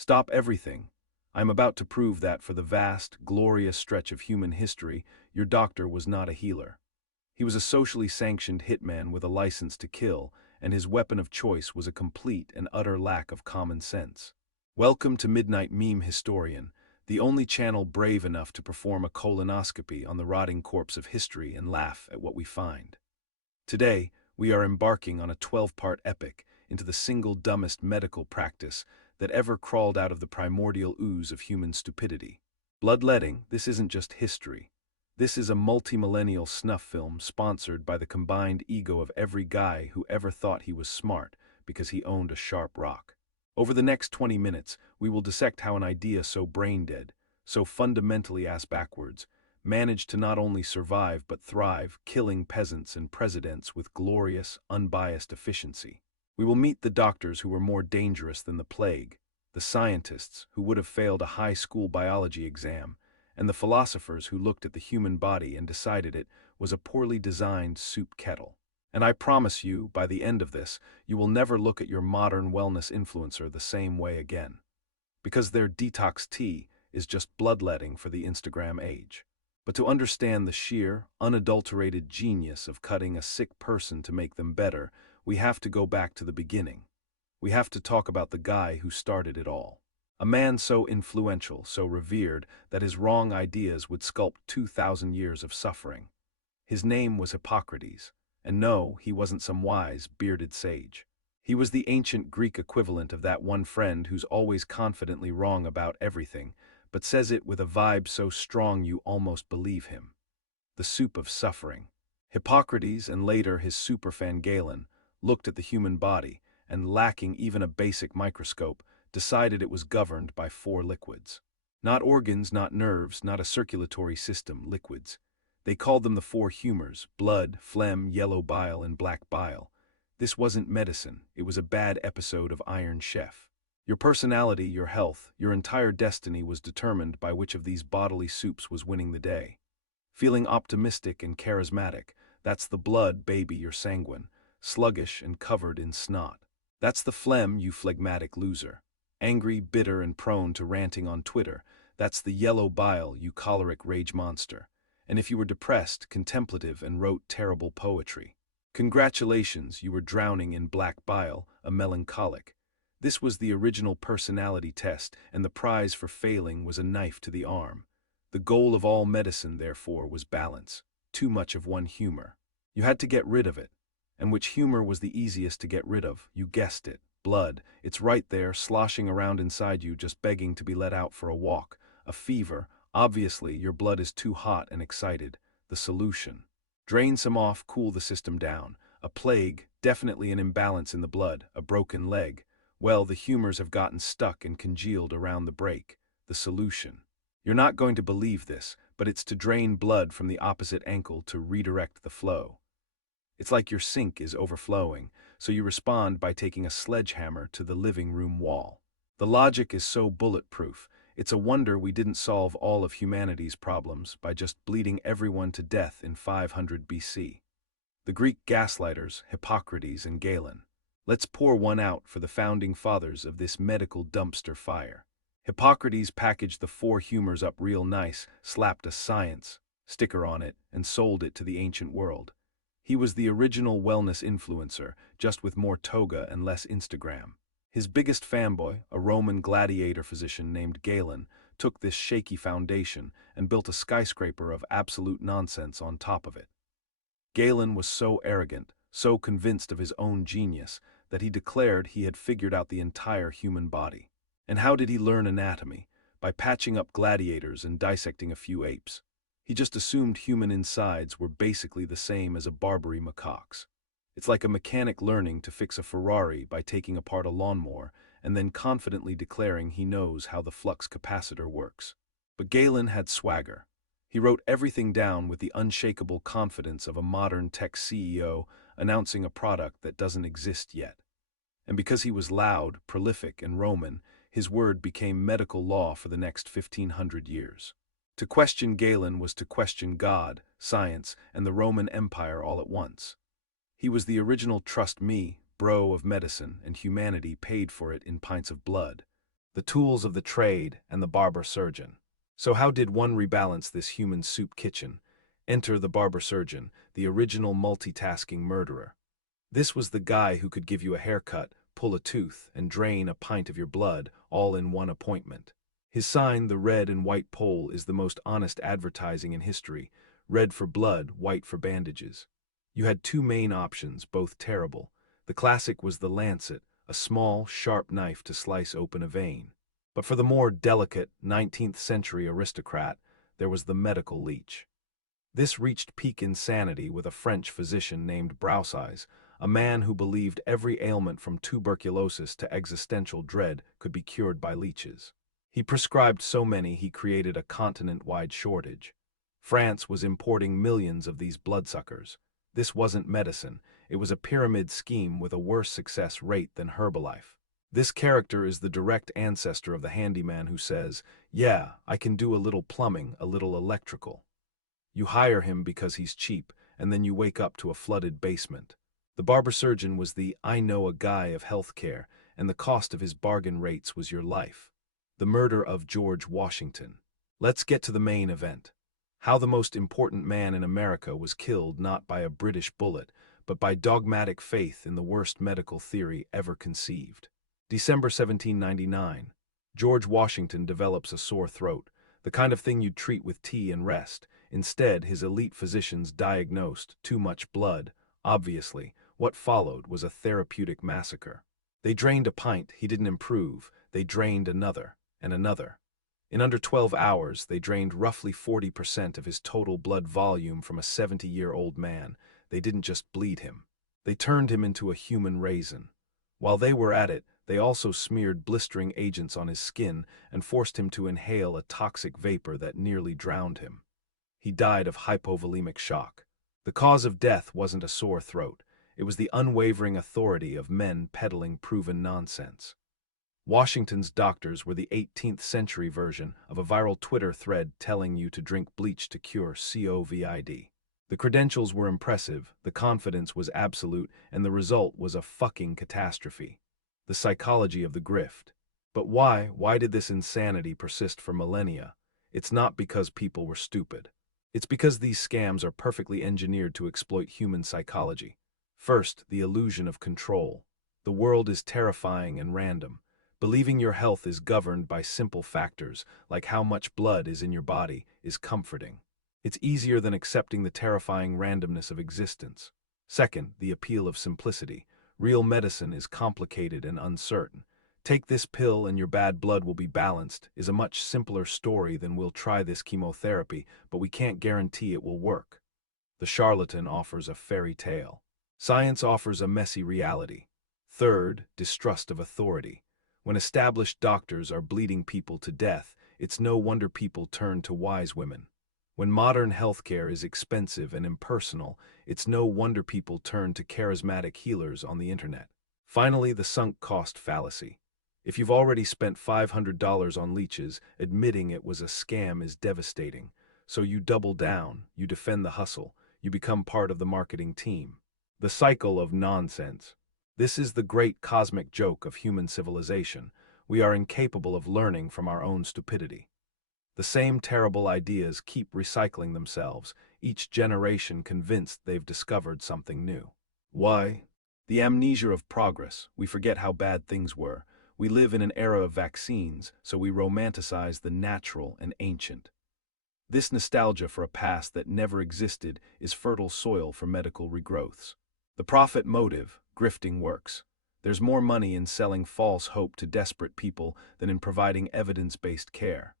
Stop everything. I am about to prove that for the vast, glorious stretch of human history, your doctor was not a healer. He was a socially sanctioned hitman with a license to kill, and his weapon of choice was a complete and utter lack of common sense. Welcome to Midnight Meme Historian, the only channel brave enough to perform a colonoscopy on the rotting corpse of history and laugh at what we find. Today, we are embarking on a 12-part epic into the single dumbest medical practice that ever crawled out of the primordial ooze of human stupidity. Bloodletting, this isn't just history. This is a multi-millennial snuff film sponsored by the combined ego of every guy who ever thought he was smart because he owned a sharp rock. Over the next 20 minutes, we will dissect how an idea so brain-dead, so fundamentally ass-backwards, managed to not only survive but thrive, killing peasants and presidents with glorious, unbiased efficiency. We will meet the doctors who were more dangerous than the plague, the scientists who would have failed a high school biology exam, and the philosophers who looked at the human body and decided it was a poorly designed soup kettle. And I promise you, by the end of this, you will never look at your modern wellness influencer the same way again. Because their detox tea is just bloodletting for the Instagram age. But to understand the sheer, unadulterated genius of cutting a sick person to make them better, we have to go back to the beginning. We have to talk about the guy who started it all. A man so influential, so revered, that his wrong ideas would sculpt 2,000 years of suffering. His name was Hippocrates, and no, he wasn't some wise, bearded sage. He was the ancient Greek equivalent of that one friend who's always confidently wrong about everything, but says it with a vibe so strong you almost believe him. The soup of suffering. Hippocrates, and later his superfan Galen, looked at the human body, and lacking even a basic microscope, decided it was governed by 4 liquids. Not organs, not nerves, not a circulatory system, liquids. They called them the 4 humors: blood, phlegm, yellow bile, and black bile. This wasn't medicine, it was a bad episode of Iron Chef. Your personality, your health, your entire destiny was determined by which of these bodily soups was winning the day. Feeling optimistic and charismatic, that's the blood, baby, you're sanguine, sluggish and covered in snot. That's the phlegm, you phlegmatic loser. Angry, bitter, and prone to ranting on Twitter, that's the yellow bile, you choleric rage monster. And if you were depressed, contemplative, and wrote terrible poetry, congratulations, you were drowning in black bile, a melancholic. This was the original personality test, and the prize for failing was a knife to the arm. The goal of all medicine, therefore, was balance. Too much of one humor. You had to get rid of it. And which humor was the easiest to get rid of? You guessed it. Blood. It's right there, sloshing around inside you, just begging to be let out for a walk. A fever. Obviously, your blood is too hot and excited. The solution. Drain some off, cool the system down. A plague. Definitely an imbalance in the blood. A broken leg. Well, the humors have gotten stuck and congealed around the break. The solution. You're not going to believe this, but it's to drain blood from the opposite ankle to redirect the flow. It's like your sink is overflowing, so you respond by taking a sledgehammer to the living room wall. The logic is so bulletproof, it's a wonder we didn't solve all of humanity's problems by just bleeding everyone to death in 500 BC. The Greek gaslighters, Hippocrates and Galen. Let's pour one out for the founding fathers of this medical dumpster fire. Hippocrates packaged the 4 humors up real nice, slapped a science sticker on it, and sold it to the ancient world. He was the original wellness influencer, just with more toga and less Instagram. His biggest fanboy, a Roman gladiator physician named Galen, took this shaky foundation and built a skyscraper of absolute nonsense on top of it. Galen was so arrogant, so convinced of his own genius, that he declared he had figured out the entire human body. And how did he learn anatomy? By patching up gladiators and dissecting a few apes. He just assumed human insides were basically the same as a Barbary macaque's. It's like a mechanic learning to fix a Ferrari by taking apart a lawnmower and then confidently declaring he knows how the flux capacitor works. But Galen had swagger. He wrote everything down with the unshakable confidence of a modern tech CEO announcing a product that doesn't exist yet. And because he was loud, prolific, and Roman, his word became medical law for the next 1,500 years. To question Galen was to question God, science, and the Roman Empire all at once. He was the original trust me, bro of medicine, and humanity paid for it in pints of blood. The tools of the trade and the barber-surgeon. So how did one rebalance this human soup kitchen? Enter the barber-surgeon, the original multitasking murderer. This was the guy who could give you a haircut, pull a tooth, and drain a pint of your blood, all in one appointment. His sign, the red and white pole, is the most honest advertising in history. Red for blood, white for bandages. You had two main options, both terrible. The classic was the lancet, a small, sharp knife to slice open a vein. But for the more delicate 19th century aristocrat, there was the medical leech. This reached peak insanity with a French physician named Broussais, a man who believed every ailment from tuberculosis to existential dread could be cured by leeches. He prescribed so many he created a continent-wide shortage. France was importing millions of these bloodsuckers. This wasn't medicine, it was a pyramid scheme with a worse success rate than Herbalife. This character is the direct ancestor of the handyman who says, "Yeah, I can do a little plumbing, a little electrical." You hire him because he's cheap, and then you wake up to a flooded basement. The barber-surgeon was the "I know a guy" of healthcare, and the cost of his bargain rates was your life. The murder of George Washington. Let's get to the main event. How the most important man in America was killed not by a British bullet, but by dogmatic faith in the worst medical theory ever conceived. December 1799. George Washington develops a sore throat, the kind of thing you'd treat with tea and rest. Instead, his elite physicians diagnosed too much blood. Obviously, what followed was a therapeutic massacre. They drained a pint, he didn't improve. They drained another, and another. In under 12 hours, they drained roughly 40% of his total blood volume from a 70-year-old man. They didn't just bleed him. They turned him into a human raisin. While they were at it, they also smeared blistering agents on his skin and forced him to inhale a toxic vapor that nearly drowned him. He died of hypovolemic shock. The cause of death wasn't a sore throat. It was the unwavering authority of men peddling proven nonsense. Washington's doctors were the 18th century version of a viral Twitter thread telling you to drink bleach to cure COVID. The credentials were impressive, the confidence was absolute, and the result was a fucking catastrophe. The psychology of the grift. But why? Why did this insanity persist for millennia? It's not because people were stupid. It's because these scams are perfectly engineered to exploit human psychology. First, the illusion of control. The world is terrifying and random. Believing your health is governed by simple factors, like how much blood is in your body, is comforting. It's easier than accepting the terrifying randomness of existence. Second, the appeal of simplicity. Real medicine is complicated and uncertain. Take this pill and your bad blood will be balanced is a much simpler story than we'll try this chemotherapy, but we can't guarantee it will work. The charlatan offers a fairy tale. Science offers a messy reality. Third, distrust of authority. When established doctors are bleeding people to death, it's no wonder people turn to wise women. When modern healthcare is expensive and impersonal, it's no wonder people turn to charismatic healers on the internet. Finally, the sunk cost fallacy. If you've already spent $500 on leeches, admitting it was a scam is devastating. So you double down, you defend the hustle, you become part of the marketing team. The cycle of nonsense. This is the great cosmic joke of human civilization. We are incapable of learning from our own stupidity. The same terrible ideas keep recycling themselves, each generation convinced they've discovered something new. Why? The amnesia of progress. We forget how bad things were. We live in an era of vaccines, so we romanticize the natural and ancient. This nostalgia for a past that never existed is fertile soil for medical regrowths. The profit motive, grifting, works. There's more money in selling false hope to desperate people than in providing evidence-based care.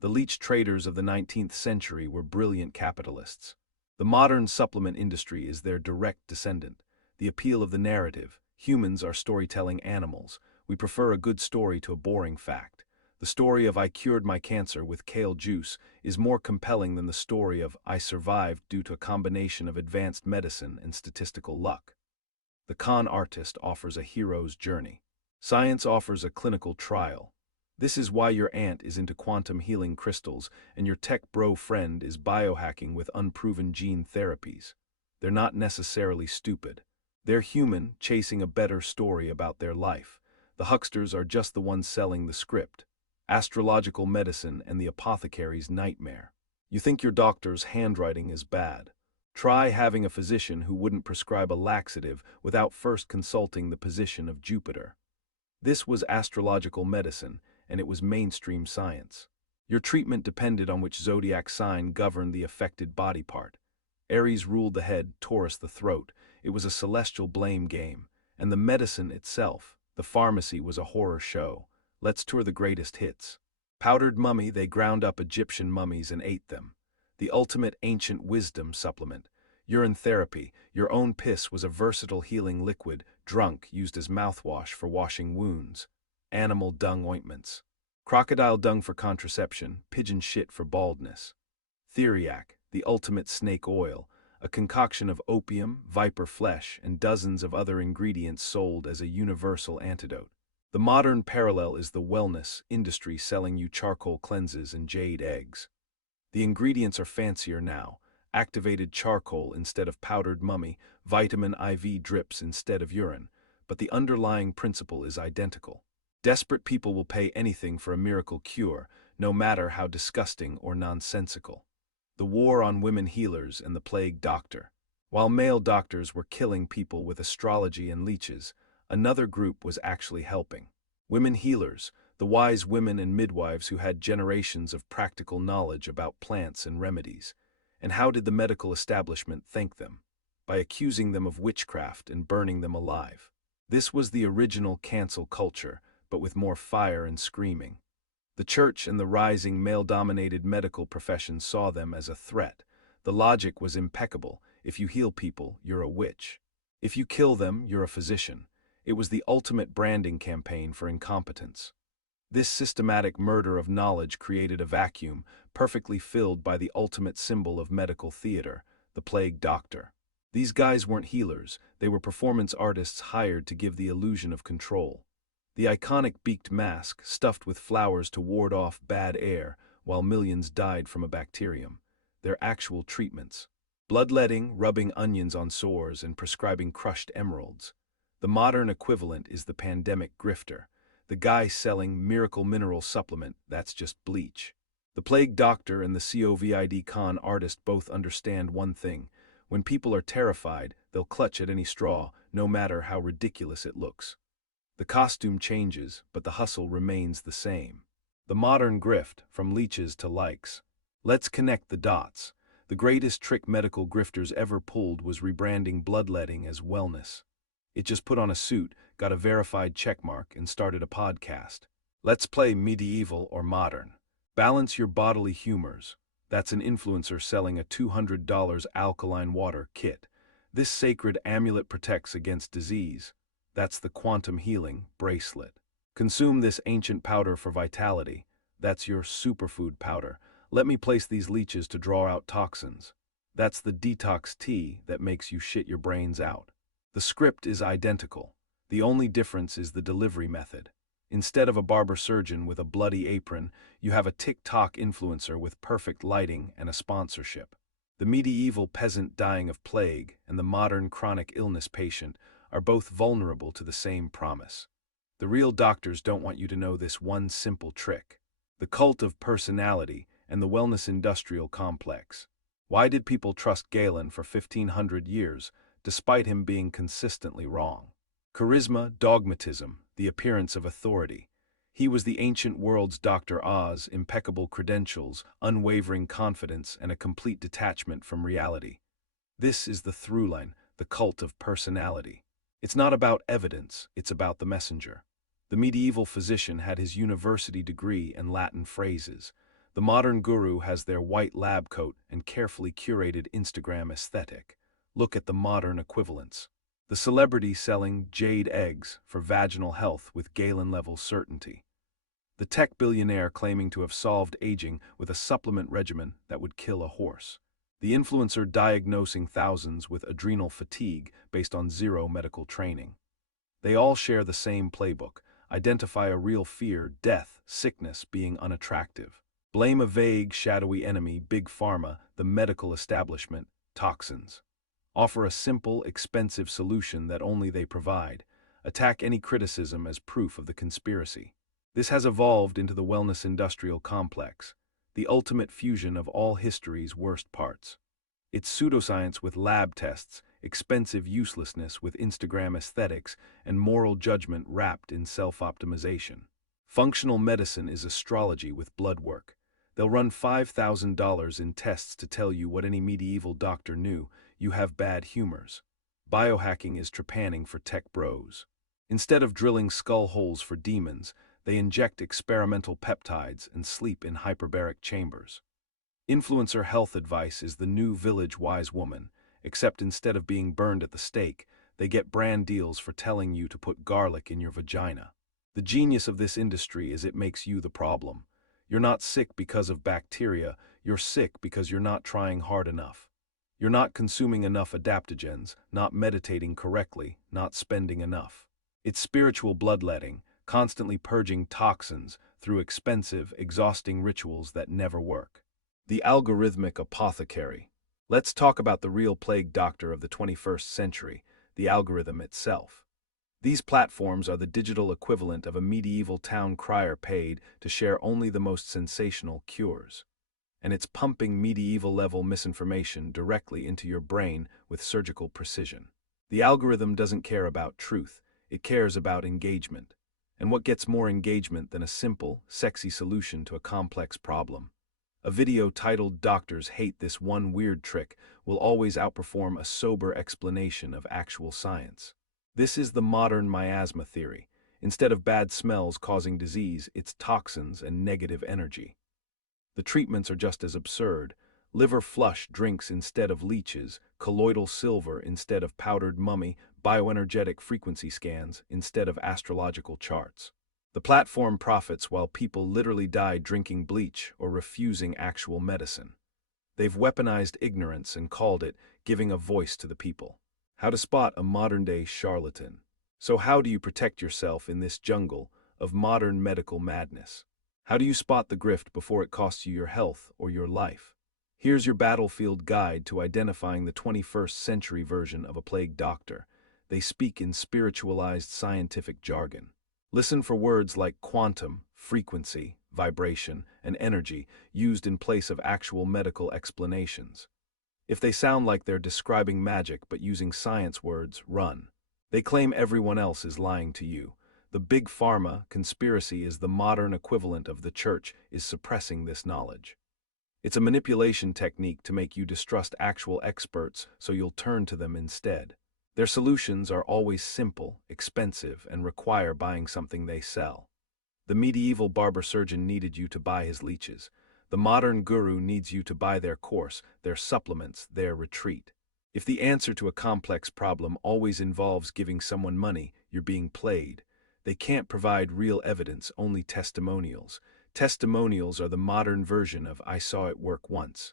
The leech traders of the 19th century were brilliant capitalists. The modern supplement industry is their direct descendant. The appeal of the narrative. Humans are storytelling animals. We prefer a good story to a boring fact. The story of "I cured my cancer with kale juice" is more compelling than the story of "I survived due to a combination of advanced medicine and statistical luck." The con artist offers a hero's journey. Science offers a clinical trial. This is why your aunt is into quantum healing crystals and your tech bro friend is biohacking with unproven gene therapies. They're not necessarily stupid. They're human, chasing a better story about their life. The hucksters are just the ones selling the script. Astrological medicine and the apothecary's nightmare. You think your doctor's handwriting is bad. Try having a physician who wouldn't prescribe a laxative without first consulting the position of Jupiter. This was astrological medicine, and it was mainstream science. Your treatment depended on which zodiac sign governed the affected body part. Aries ruled the head, Taurus the throat. It was a celestial blame game. And the medicine itself, the pharmacy, was a horror show. Let's tour the greatest hits. Powdered mummy, they ground up Egyptian mummies and ate them. The ultimate ancient wisdom supplement. Urine therapy, your own piss was a versatile healing liquid, drunk, used as mouthwash for washing wounds. Animal dung ointments. Crocodile dung for contraception, pigeon shit for baldness. Theriac, the ultimate snake oil, a concoction of opium, viper flesh, and dozens of other ingredients sold as a universal antidote. The modern parallel is the wellness industry selling you charcoal cleanses and jade eggs. The ingredients are fancier now. Activated charcoal instead of powdered mummy, vitamin IV drips instead of urine, but the underlying principle is identical. Desperate people will pay anything for a miracle cure, no matter how disgusting or nonsensical. The war on women healers and the plague doctor. While male doctors were killing people with astrology and leeches, another group was actually helping. Women healers, the wise women and midwives who had generations of practical knowledge about plants and remedies. And how did the medical establishment thank them? By accusing them of witchcraft and burning them alive. This was the original cancel culture, but with more fire and screaming. The church and the rising male-dominated medical profession saw them as a threat. The logic was impeccable. If you heal people, you're a witch. If you kill them, you're a physician. It was the ultimate branding campaign for incompetence. This systematic murder of knowledge created a vacuum, perfectly filled by the ultimate symbol of medical theater, the plague doctor. These guys weren't healers, they were performance artists hired to give the illusion of control. The iconic beaked mask, stuffed with flowers to ward off bad air, while millions died from a bacterium. Their actual treatments. Bloodletting, rubbing onions on sores, and prescribing crushed emeralds. The modern equivalent is the pandemic grifter. The guy selling miracle mineral supplement, that's just bleach. The plague doctor and the COVID con artist both understand one thing. When people are terrified, they'll clutch at any straw, no matter how ridiculous it looks. The costume changes, but the hustle remains the same. The modern grift, from leeches to likes. Let's connect the dots. The greatest trick medical grifters ever pulled was rebranding bloodletting as wellness. It just put on a suit, got a verified checkmark, and started a podcast. Let's play medieval or modern. Balance your bodily humors. That's an influencer selling a $200 alkaline water kit. This sacred amulet protects against disease. That's the quantum healing bracelet. Consume this ancient powder for vitality. That's your superfood powder. Let me place these leeches to draw out toxins. That's the detox tea that makes you shit your brains out. The script is identical. The only difference is the delivery method. Instead of a barber-surgeon with a bloody apron, you have a TikTok influencer with perfect lighting and a sponsorship. The medieval peasant dying of plague and the modern chronic illness patient are both vulnerable to the same promise. The real doctors don't want you to know this one simple trick. The cult of personality and the wellness industrial complex. Why did people trust Galen for 1500 years, despite him being consistently wrong? Charisma, dogmatism, the appearance of authority. He was the ancient world's Dr. Oz, impeccable credentials, unwavering confidence, and a complete detachment from reality. This is the through line, the cult of personality. It's not about evidence, it's about the messenger. The medieval physician had his university degree and Latin phrases. The modern guru has their white lab coat and carefully curated Instagram aesthetic. Look at the modern equivalents. The celebrity selling jade eggs for vaginal health with Galen-level certainty. The tech billionaire claiming to have solved aging with a supplement regimen that would kill a horse. The influencer diagnosing thousands with adrenal fatigue based on zero medical training. They all share the same playbook. Identify a real fear, death, sickness, being unattractive. Blame a vague, shadowy enemy, big pharma, the medical establishment, toxins. Offer a simple, expensive solution that only they provide. attack any criticism as proof of the conspiracy. This has evolved into the wellness industrial complex, the ultimate fusion of all history's worst parts. It's pseudoscience with lab tests, expensive uselessness with Instagram aesthetics, and moral judgment wrapped in self-optimization. Functional medicine is astrology with blood work. They'll run $5,000 in tests to tell you what any medieval doctor knew: you have bad humors. Biohacking is trepanning for tech bros. Instead of drilling skull holes for demons, they inject experimental peptides and sleep in hyperbaric chambers. Influencer health advice is the new village wise woman, except instead of being burned at the stake, they get brand deals for telling you to put garlic in your vagina. The genius of this industry is it makes you the problem. You're not sick because of bacteria, you're sick because you're not trying hard enough. You're not consuming enough adaptogens, not meditating correctly, not spending enough. It's spiritual bloodletting, constantly purging toxins through expensive, exhausting rituals that never work. The algorithmic apothecary. Let's talk about the real plague doctor of the 21st century, the algorithm itself. These platforms are the digital equivalent of a medieval town crier paid to share only the most sensational cures. And it's pumping medieval-level misinformation directly into your brain with surgical precision. The algorithm doesn't care about truth, it cares about engagement. And what gets more engagement than a simple, sexy solution to a complex problem? A video titled "Doctors Hate This One Weird Trick" will always outperform a sober explanation of actual science. This is the modern miasma theory. Instead of bad smells causing disease, it's toxins and negative energy. The treatments are just as absurd: liver flush drinks instead of leeches, colloidal silver instead of powdered mummy, bioenergetic frequency scans instead of astrological charts. The platform profits while people literally die drinking bleach or refusing actual medicine. They've weaponized ignorance and called it giving a voice to the people. How to spot a modern-day charlatan. So how do you protect yourself in this jungle of modern medical madness? How do you spot the grift before it costs you your health or your life? Here's your battlefield guide to identifying the 21st century version of a plague doctor. They speak in spiritualized scientific jargon. Listen for words like quantum, frequency, vibration, and energy used in place of actual medical explanations. If they sound like they're describing magic but using science words, run. They claim everyone else is lying to you. The big pharma conspiracy is the modern equivalent of the church is suppressing this knowledge. It's a manipulation technique to make you distrust actual experts so you'll turn to them instead. Their solutions are always simple, expensive, and require buying something they sell. The medieval barber-surgeon needed you to buy his leeches. The modern guru needs you to buy their course, their supplements, their retreat. If the answer to a complex problem always involves giving someone money, you're being played. They can't provide real evidence, only testimonials. Testimonials are the modern version of "I saw it work once."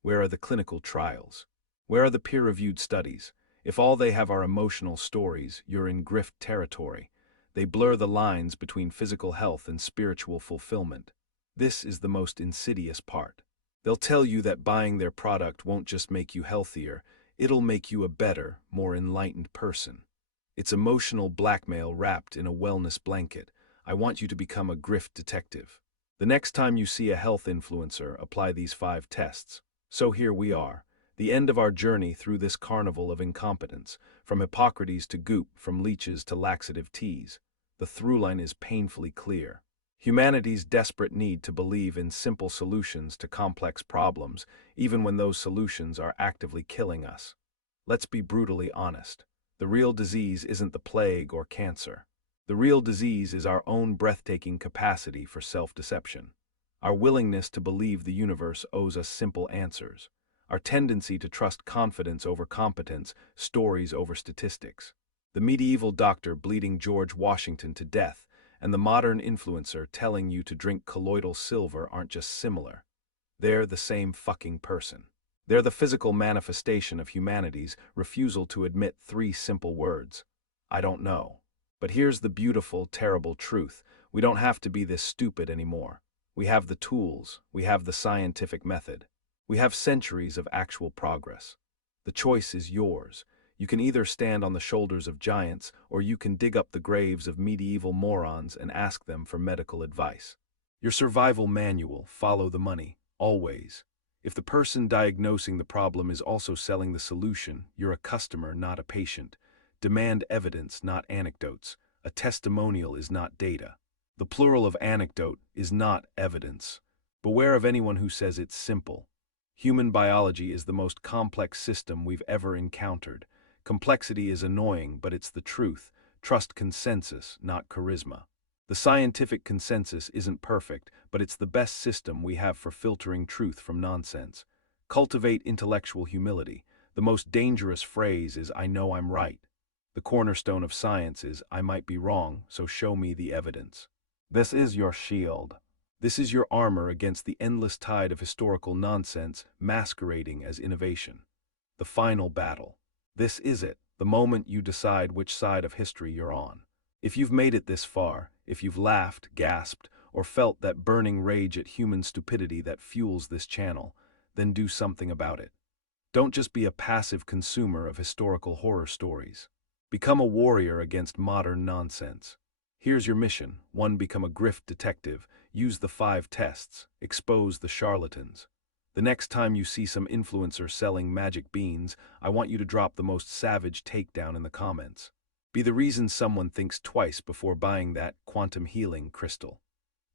Where are the clinical trials? Where are the peer-reviewed studies? If all they have are emotional stories, you're in grift territory. They blur the lines between physical health and spiritual fulfillment. This is the most insidious part. They'll tell you that buying their product won't just make you healthier, it'll make you a better, more enlightened person. It's emotional blackmail wrapped in a wellness blanket. I want you to become a grift detective. The next time you see a health influencer, apply these 5 tests. So here we are, the end of our journey through this carnival of incompetence, from Hippocrates to goop, from leeches to laxative teas. The through line is painfully clear. Humanity's desperate need to believe in simple solutions to complex problems, even when those solutions are actively killing us. Let's be brutally honest. The real disease isn't the plague or cancer. The real disease is our own breathtaking capacity for self-deception. Our willingness to believe the universe owes us simple answers. Our tendency to trust confidence over competence, stories over statistics. The medieval doctor bleeding George Washington to death and the modern influencer telling you to drink colloidal silver aren't just similar. They're the same fucking person. They're the physical manifestation of humanity's refusal to admit 3 simple words. I don't know. But here's the beautiful, terrible truth. We don't have to be this stupid anymore. We have the tools. We have the scientific method. We have centuries of actual progress. The choice is yours. You can either stand on the shoulders of giants, or you can dig up the graves of medieval morons and ask them for medical advice. Your survival manual: follow the money, always. If the person diagnosing the problem is also selling the solution, you're a customer, not a patient. Demand evidence, not anecdotes. A testimonial is not data. The plural of anecdote is not evidence. Beware of anyone who says it's simple. Human biology is the most complex system we've ever encountered. Complexity is annoying, but it's the truth. Trust consensus, not charisma. The scientific consensus isn't perfect, but it's the best system we have for filtering truth from nonsense. Cultivate intellectual humility. The most dangerous phrase is, "I know I'm right." The cornerstone of science is, "I might be wrong, so show me the evidence." This is your shield. This is your armor against the endless tide of historical nonsense masquerading as innovation. The final battle. This is it, the moment you decide which side of history you're on. If you've made it this far, if you've laughed, gasped, or felt that burning rage at human stupidity that fuels this channel, then do something about it. Don't just be a passive consumer of historical horror stories. Become a warrior against modern nonsense. Here's your mission. 1. Become a grift detective. Use the 5 tests. Expose the charlatans. The next time you see some influencer selling magic beans, I want you to drop the most savage takedown in the comments. Be the reason someone thinks twice before buying that quantum healing crystal.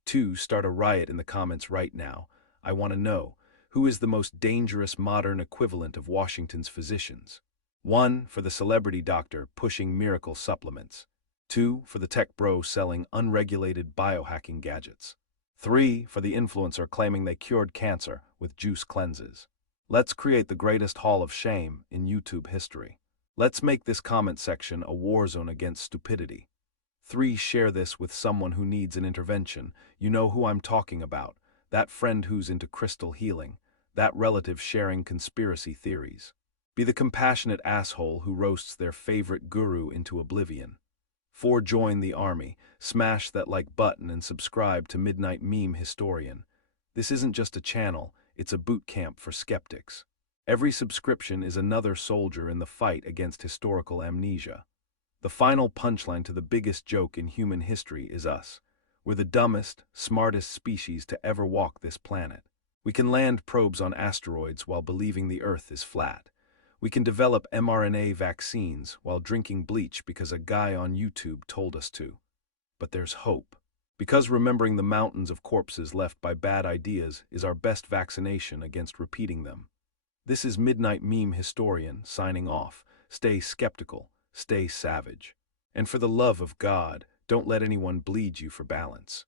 2. Start a riot in the comments right now. I want to know, who is the most dangerous modern equivalent of Washington's physicians? 1. For the celebrity doctor pushing miracle supplements. 2. For the tech bro selling unregulated biohacking gadgets. 3. For the influencer claiming they cured cancer with juice cleanses. Let's create the greatest hall of shame in YouTube history. Let's make this comment section a war zone against stupidity. 3. Share this with someone who needs an intervention. You know who I'm talking about. That friend who's into crystal healing. That relative sharing conspiracy theories. Be the compassionate asshole who roasts their favorite guru into oblivion. 4. Join the army. Smash that like button and subscribe to Midnight Meme Historian. This isn't just a channel, it's a boot camp for skeptics. Every subscription is another soldier in the fight against historical amnesia. The final punchline to the biggest joke in human history is us. We're the dumbest, smartest species to ever walk this planet. We can land probes on asteroids while believing the Earth is flat. We can develop mRNA vaccines while drinking bleach because a guy on YouTube told us to. But there's hope. Because remembering the mountains of corpses left by bad ideas is our best vaccination against repeating them. This is Midnight Meme Historian signing off. Stay skeptical, stay savage. And for the love of God, don't let anyone bleed you for balance.